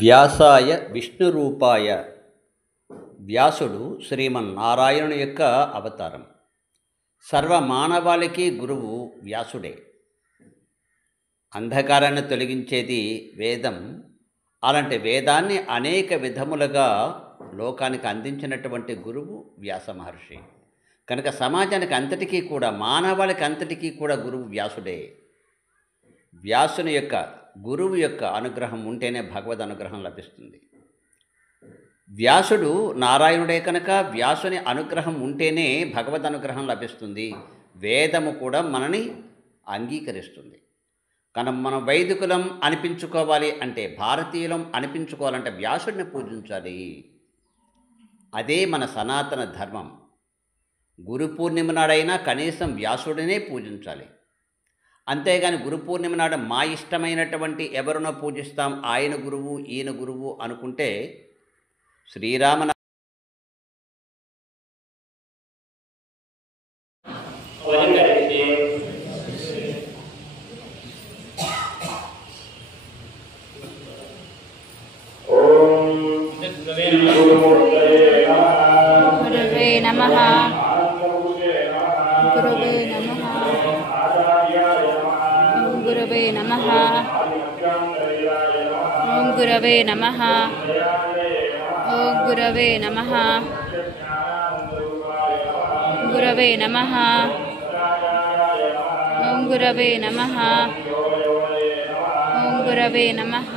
వ్యాసాయ విష్ణురూపాయ. వ్యాసుడు శ్రీమన్నారాయణుని యొక్క అవతారం. సర్వమానవాళికి గురువు వ్యాసుడే. అంధకారాన్ని తొలగించేది వేదం. అలాంటి వేదాన్ని అనేక విధములుగా లోకానికి అందించినటువంటి గురువు వ్యాస మహర్షి. కనుక సమాజానికి అంతటికీ కూడా, మానవాళికి అంతటికీ కూడా గురువు వ్యాసుడే. వ్యాసుని యొక్క, గురువు యొక్క అనుగ్రహం ఉంటేనే భగవద్ అనుగ్రహం లభిస్తుంది. వ్యాసుడు నారాయణుడే కనుక వ్యాసుని అనుగ్రహం ఉంటేనే భగవద్ అనుగ్రహం లభిస్తుంది. వేదము కూడా మనని అంగీకరిస్తుంది. కనుక మనం వైదికులం అనిపించుకోవాలి అంటే, భారతీయులం అనిపించుకోవాలంటే వ్యాసుడిని పూజించాలి. అదే మన సనాతన ధర్మం. గురు పూర్ణిమ నాడైనా కనీసం వ్యాసుడినే పూజించాలి. అంతేగాని గురు పూర్ణిమ నాడు మా ఇష్టమైనటువంటి ఎవరినో పూజిస్తాం, ఆయన గురువు ఈయన గురువు అనుకుంటే శ్రీరామ గురువే నమః. గురువే నమః. ఓం గురువే నమః. ఓం గురువే నమః. ఓం గురువే నమః. గురువే నమః. ఓం గురువే నమః. ఓం గురువే నమః.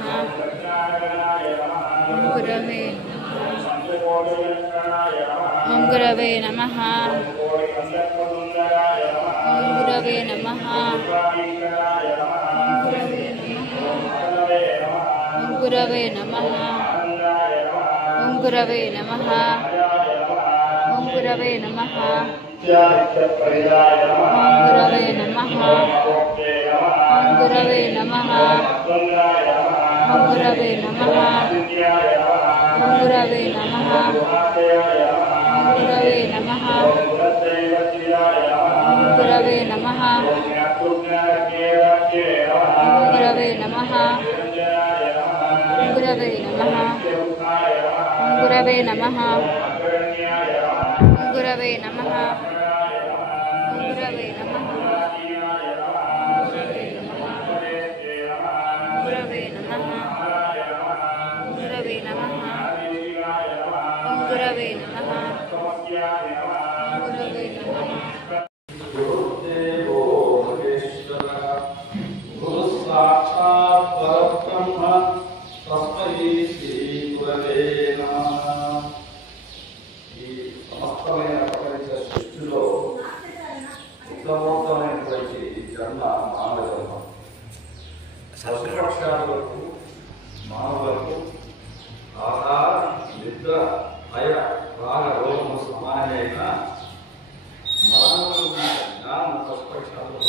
ఓం గురువే ఓం గురవే నమః. ఓం గురవే నమః. ఓం గురవే నమః. ఓం గురవే నమః. ఓం గురవే నమః. ఓం గురవే నమః. ఓం గురవే నమః. ఓం గురవే నమః. ఓం గురవే నమః. ఓం గురవే నమః. ఓం గురవే నమః. ఓం గురవే నమః. ఓం గురవే నమః. ఓం గురవే నమః. ఓం గురవే నమః. ఓం గురవే నమః. గురవే నమః. గురవే నమః. ఓం గురవే నమః. గురవే నమః. గురుదేవో మహేశ్వరః గురు సాక్షాత్ పరబ్రహ్మ తస్మై శ్రీ గురవే నమః. ఈ సమస్తమైన ప్రపంచ సృష్టిలో ఉత్తమోత్తమైనటువంటి జన్మ మానవ జన్మ. పశుపక్షాలకు మానవులకు ఆహార నిద్ర భయ రాగ రోగము సమానమైన మానవులు జ్ఞానం పశుపక్షాలు